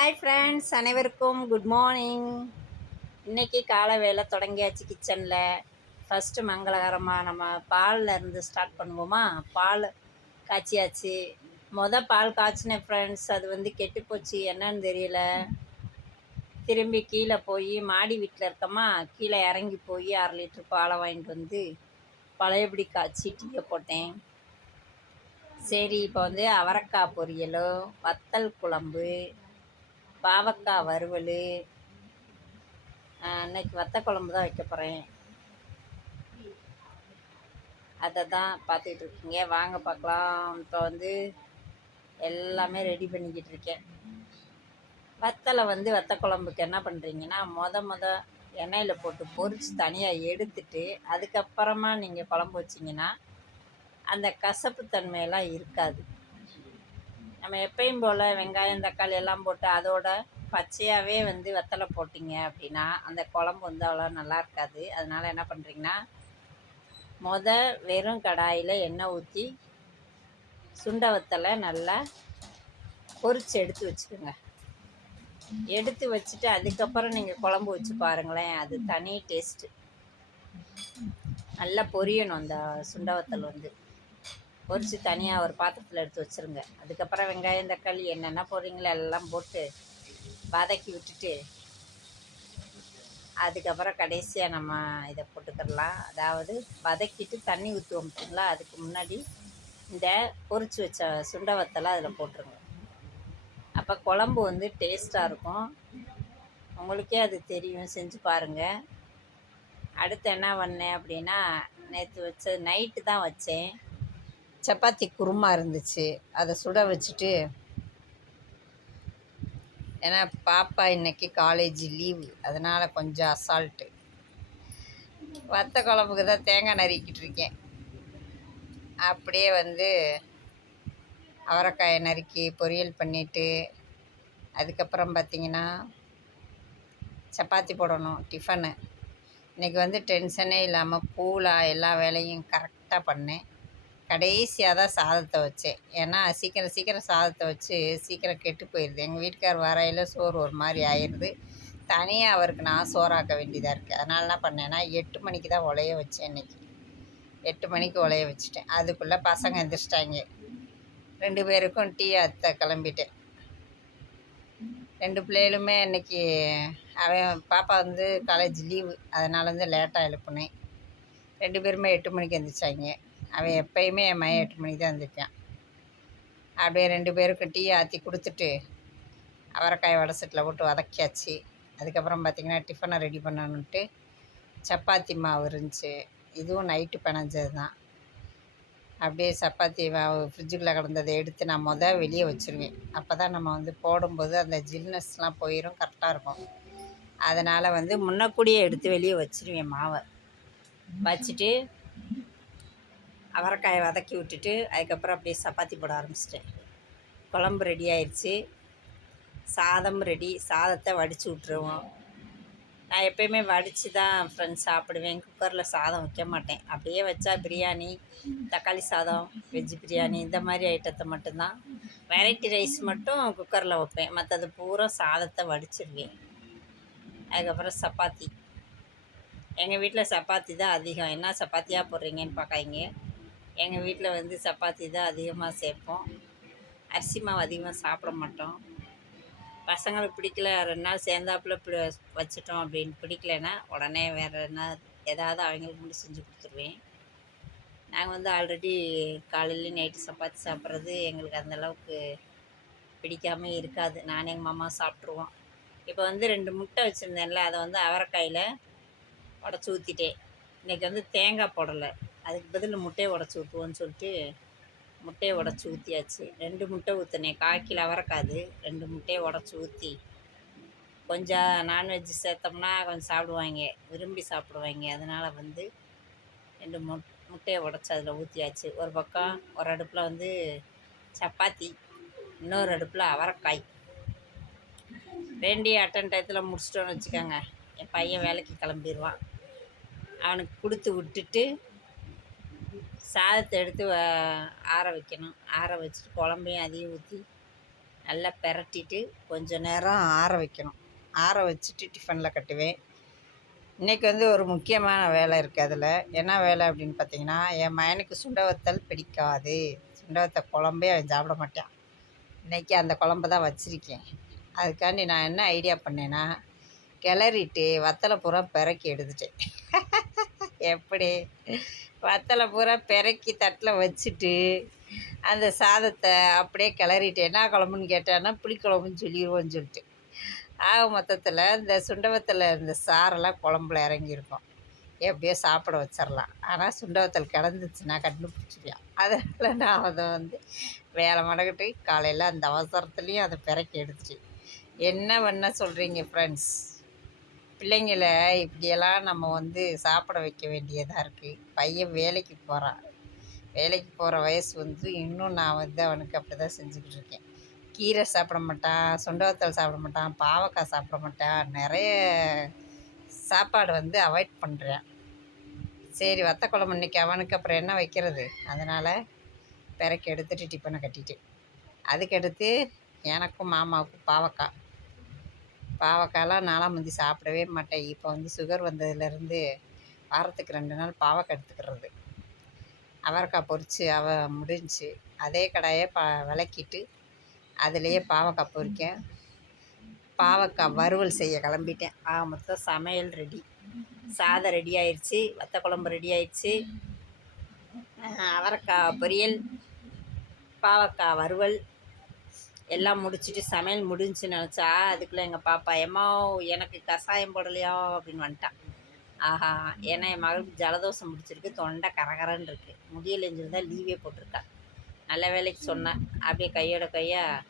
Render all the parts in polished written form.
Hi friends, அனைவருக்கும் good morning. இன்றைக்கி காலை வேலை தொடங்கியாச்சு கிச்சனில். ஃபஸ்ட்டு மங்களகரமாக நம்ம பாலில் இருந்து ஸ்டார்ட் பண்ணுவோமா. பால் காய்ச்சியாச்சு. பால் காய்ச்சினேன் ஃப்ரெண்ட்ஸ், அது கெட்டுப்போச்சு, என்னன்னு தெரியல. திரும்பி கீழே போய் மாடி வீட்டில் இருக்கோமா, கீழே இறங்கி போய் 1/2 லிட்ரு பாலை வாங்கிட்டு வந்து பழையபடி காய்ச்சி டீயை போட்டேன். சரி, இப்போ அவரைக்காய் பொரியலும் வத்தல் குழம்பு, பாவக்காய் வறுவல், இன்னைக்கு வத்த குழம்பு தான் வைக்க போகிறேன். அதை தான் பார்த்துக்கிட்டு இருக்கீங்க. வாங்க பார்க்கலாம். இப்போ எல்லாமே ரெடி பண்ணிக்கிட்டு இருக்கேன். வத்தலை வத்த குழம்புக்கு என்ன பண்ணுறீங்கன்னா, மொத எண்ணெயில் போட்டு பொரித்து தனியாக எடுத்துட்டு அதுக்கப்புறமா நீங்கள் குழம்பு வச்சிங்கன்னா அந்த கசப்பு தன்மையெல்லாம் இருக்காது. நம்ம எப்பயும் போல் வெங்காயம் தக்காளி எல்லாம் போட்டு அதோட பச்சையாகவே வத்தலை போட்டிங்க அப்படின்னா அந்த குழம்பு அவ்வளோ நல்லா இருக்காது. அதனால் என்ன பண்ணுறீங்கன்னா, வெறும் கடாயில் எண்ணெய் ஊற்றி சுண்டை வத்தலை நல்லா பொரித்து எடுத்து வச்சுக்கோங்க. எடுத்து வச்சுட்டு அதுக்கப்புறம் நீங்கள் குழம்பு வச்சு பாருங்களேன், அது தனி டேஸ்ட்டு. நல்லா பொரியணும். அந்த சுண்டை வத்தல் பொரித்து தனியாக ஒரு பாத்திரத்தில் எடுத்து வச்சுருங்க. அதுக்கப்புறம் வெங்காயம் தக்காளி என்னென்ன போடுறீங்களோ எல்லாம் போட்டு வதக்கி விட்டுட்டு அதுக்கப்புறம் கடைசியாக நம்ம இதை போட்டுக்கிடலாம். அதாவது வதக்கிட்டு தண்ணி ஊற்றுவோம் பார்த்தீங்களா, அதுக்கு முன்னாடி இந்த பொரிச்சு வச்ச சுண்டை வத்தலை அதில் போட்டுருங்க. அப்போ குழம்பு டேஸ்ட்டாக இருக்கும். உங்களுக்கே அது தெரியும், செஞ்சு பாருங்கள். அடுத்து என்ன பண்ணேன் அப்படின்னா, நேற்று நைட்டு தான் வச்சேன். சப்பாத்தி குருமா இருந்துச்சு, அதை சுட வச்சுட்டு, ஏன்னா பாப்பா இன்றைக்கி காலேஜ் லீவு, அதனால் கொஞ்சம் அசால்ட்டு. வத்த குழம்புக்கு தான் தேங்காய் நறுக்கிட்டு இருக்கேன். அப்படியே அவரைக்காயை நறுக்கி பொரியல் பண்ணிவிட்டு அதுக்கப்புறம் பார்த்திங்கன்னா சப்பாத்தி போடணும் டிஃபனு. இன்றைக்கி டென்ஷனே இல்லாமல் கூலாக எல்லா வேலையும் கரெக்டாக பண்ணேன். கடைசியாக தான் சாதத்தை வச்சேன். ஏன்னா சீக்கிரம் சாதத்தை வச்சு சீக்கிரம் கெட்டு போயிடுது. எங்கள் வீட்டுக்கார் வரையில் சோறு ஒரு மாதிரி ஆயிடுது. தனியாக அவருக்கு நான் சோறாக்க வேண்டியதாக இருக்குது. அதனால் என்ன பண்ணேன்னா 8 மணிக்கு தான் உலைய வச்சேன். இன்றைக்கி 8 மணிக்கு உலைய வச்சுட்டேன். அதுக்குள்ளே பசங்க எந்திரிச்சிட்டாங்க. 2 பேருக்கும் டீ அத்தை கிளம்பிட்டேன். 2 பிள்ளைகளுமே இன்றைக்கி அவன் பாப்பா காலேஜ் லீவு, அதனால் லேட்டாக எழுப்புனேன். 2 பேருமே 8 மணிக்கு எழுந்திரிச்சாங்க. அவன் எப்பயுமே என் மையன் 8 மணிக்கு தான் எழுந்திரிக்கான். அப்படியே 2 பேருக்கும் டீ ஆற்றி கொடுத்துட்டு அவரைக்காய் வடை செட்டில் போட்டு வதக்கியாச்சு. அதுக்கப்புறம் பார்த்திங்கன்னா டிஃபனை ரெடி பண்ணணுன்ட்டு சப்பாத்தி மாவு இருந்துச்சு. இதுவும் நைட்டு பிணைஞ்சது தான். அப்படியே சப்பாத்தி மாவு ஃப்ரிட்ஜுக்குள்ளே கிடந்ததை எடுத்து நான் வெளியே வச்சுருவேன். அப்போ தான் நம்ம போடும்போது அந்த ஜில்னஸ்லாம் போயிடும், கரெக்டாக இருக்கும். அதனால் முன்னக்கூடியே எடுத்து வெளியே வச்சுருவேன். மாவை வச்சுட்டு அவரைக்காயை வதக்கி விட்டுட்டு அதுக்கப்புறம் அப்படியே சப்பாத்தி போட ஆரம்பிச்சிட்டேன். குழம்பு ரெடி ஆயிடுச்சு, சாதம் ரெடி. சாதத்தை வடித்து விட்டுருவோம். நான் எப்போயுமே வடித்து தான் ஃப்ரெண்ட்ஸ் சாப்பிடுவேன். குக்கரில் சாதம் வைக்க மாட்டேன். அப்படியே வச்சா பிரியாணி, தக்காளி சாதம், வெஜ் பிரியாணி இந்த மாதிரி ஐட்டத்தை மட்டும்தான். வெரைட்டி ரைஸ் மட்டும் குக்கரில் வைப்பேன். மற்றது பூரா சாதத்தை வடிச்சிடுவேன். அதுக்கப்புறம் சப்பாத்தி. எங்கள் வீட்டில் சப்பாத்தி தான் அதிகம். என்ன சப்பாத்தியாக போடுறீங்கன்னு பார்க்காதீங்க. எங்கள் வீட்டில் சப்பாத்தி தான் அதிகமாக சேர்ப்போம். அரிசி மாவு அதிகமாக சாப்பிட மாட்டோம். பசங்களுக்கு பிடிக்கல, 2 நாள் சேர்ந்தாப்புல வச்சிட்டோம் அப்படின்னு பிடிக்கலைன்னா உடனே வேறு ஏதாவது அவங்களுக்கு மட்டும் செஞ்சு கொடுத்துருவேன். நாங்கள் ஆல்ரெடி காலையிலேயும் நைட்டு சப்பாத்தி சாப்பிட்றது எங்களுக்கு அந்தளவுக்கு பிடிக்காமல் இருக்காது. நானே எங்கள் மாமா சாப்பிட்ருவோம். இப்போ 2 முட்டை வச்சுருந்தேன்ல, அதை அவரைக்காயில் உடச்சி ஊற்றிட்டேன். இன்றைக்கி தேங்காய் போடலை, அதுக்கு பதில் முட்டையை உடச்சி ஊற்றுவோன்னு சொல்லிட்டு முட்டையை உடச்சி ஊற்றியாச்சு. 2 முட்டை ஊற்றினேன். 1/4 கிலோ அவரைக்காது. 2 முட்டையை உடச்சி ஊற்றி கொஞ்சம் நான்வெஜ் சேர்த்தோம்னா கொஞ்சம் சாப்பிடுவாங்க, விரும்பி சாப்பிடுவாங்க. அதனால் 2 முட்டையை உடச்சி அதில் ஊற்றியாச்சு. ஒரு பக்கம் ஒரு அடுப்பில் சப்பாத்தி, இன்னொரு அடுப்பில் அவரைக்காய். 2 அட்டன் டயத்தில் முடிச்சிட்டோன்னு வச்சுக்கோங்க. என் பையன் வேலைக்கு கிளம்பிடுவான். அவனுக்கு கொடுத்து விட்டுட்டு சாதத்தை எடுத்து ஆற வைக்கணும். ஆற வச்சுட்டு குழம்பையும் அதையும் ஊற்றி நல்லா பெரட்டிட்டு கொஞ்சம் நேரம் ஆற வைக்கணும். ஆற வச்சுட்டு டிஃபனில் கட்டுவேன். இன்றைக்கி வந்து ஒரு முக்கியமான வேலை இருக்குது அதில். என்ன வேலை அப்படின்னு பார்த்தீங்கன்னா, என் மகனுக்கு சுண்ட வத்தல் பிடிக்காது. சுண்ட வத்தல் குழம்பே அவன் சாப்பிட மாட்டான். இன்றைக்கி அந்த குழம்பு தான் வச்சுருக்கேன். அதுக்காண்டி நான் என்ன ஐடியா பண்ணேன்னா, கிளறிட்டு வத்தலை பூரா பெரக்கி எடுத்துட்டேன். எப்படி வத்தலை பூரா பெரக்கி தட்டில் வச்சுட்டு அந்த சாதத்தை அப்படியே கிளறிட்டு, என்ன குழம்புன்னு கேட்டான்னா புளிக்குழம்புன்னு சொல்லிடுவோன்னு சொல்லிட்டு. ஆக மொத்தத்தில் இந்த சுண்டவத்தில் இந்த சாரெல்லாம் குழம்புல இறங்கியிருக்கும். எப்படியோ சாப்பிட வச்சிடலாம். ஆனால் சுண்டவத்தல் கிடந்துச்சுன்னா கண்டுபிடிச்சிருவேன். அதனால் நான் அதை வந்து வேலை மடக்கிட்டு காலையில் அந்த அவசரத்துலேயும் அதை பிறக்கி எடுத்துட்டு என்ன பண்ண சொல்கிறீங்க ஃப்ரெண்ட்ஸ்? பிள்ளைங்கள இப்படியெல்லாம் நம்ம வந்து சாப்பிட வைக்க வேண்டியதாக இருக்குது. பையன் வேலைக்கு போகிறான். வேலைக்கு போகிற வயசு வந்து இன்னும் நான் வந்து அவனுக்கு அப்படி தான் செஞ்சுக்கிட்டு இருக்கேன். கீரை சாப்பிட மாட்டான், சுண்டவத்தல் சாப்பிட மாட்டான், பாவக்காய் சாப்பிட மாட்டான். நிறைய சாப்பாடு வந்து அவாய்ட் பண்ணுறேன். சரி வத்த குழம்பு இன்றைக்கி அவனுக்கு அப்புறம் என்ன வைக்கிறது? அதனால் பிறக்கி எடுத்துகிட்டு டிஃபனை கட்டிட்டேன். அதுக்கடுத்து எனக்கும் மாமாவுக்கும் பாவக்காயெலாம் நான்லாம் முந்தி சாப்பிடவே மாட்டேன். இப்போ வந்து சுகர் வந்ததுலேருந்து வாரத்துக்கு 2 நாள் பாவக்காய் எடுத்துக்கிறது. அவரைக்காய் பொரித்து முடிஞ்சிச்சு. அதே கடாயை விளக்கிட்டு அதுலேயே பாவக்காய் பொரிக்கேன். பாவக்காய் வறுவல் செய்ய கிளம்பிட்டேன். மொத்தம் சமையல் ரெடி. சாதம் ரெடி ஆயிடுச்சு, வத்த குழம்பு ரெடி ஆயிடுச்சு, அவரைக்காய் பொரியல், பாவக்காய் வறுவல் எல்லாம் முடிச்சுட்டு சமையல் முடிஞ்சுன்னு நினச்சா அதுக்குள்ளே எங்கள் பாப்பா எம்மா எனக்கு கஷாயம் போடலையா அப்படின்னு வந்துட்டான். ஆஹா, ஏன்னா என் மகளுக்கு ஜலதோஷம் முடிச்சிருக்கு, தொண்டை கரகரன்னு இருக்குது, முடியலைன்னு சொல்லி தான் லீவே போட்டிருக்கா. நல்ல வேலைக்கு சொன்னேன். அப்படியே கையோட கையாக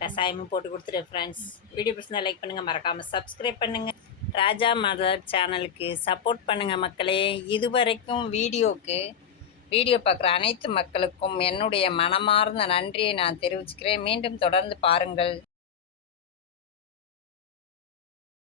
கஷாயமும் போட்டு கொடுத்துரு. ஃப்ரெண்ட்ஸ், வீடியோ பிடிச்சிருந்தா லைக் பண்ணுங்கள், மறக்காமல் சப்ஸ்கிரைப் பண்ணுங்கள். ராஜா மதர் சேனலுக்கு சப்போர்ட் பண்ணுங்கள் மக்களே. இதுவரைக்கும் வீடியோ பார்க்குற அனைத்து மக்களுக்கும் என்னுடைய மனமார்ந்த நன்றியை நான் தெரிவிச்சுக்கிறேன். மீண்டும் தொடர்ந்து பாருங்கள்.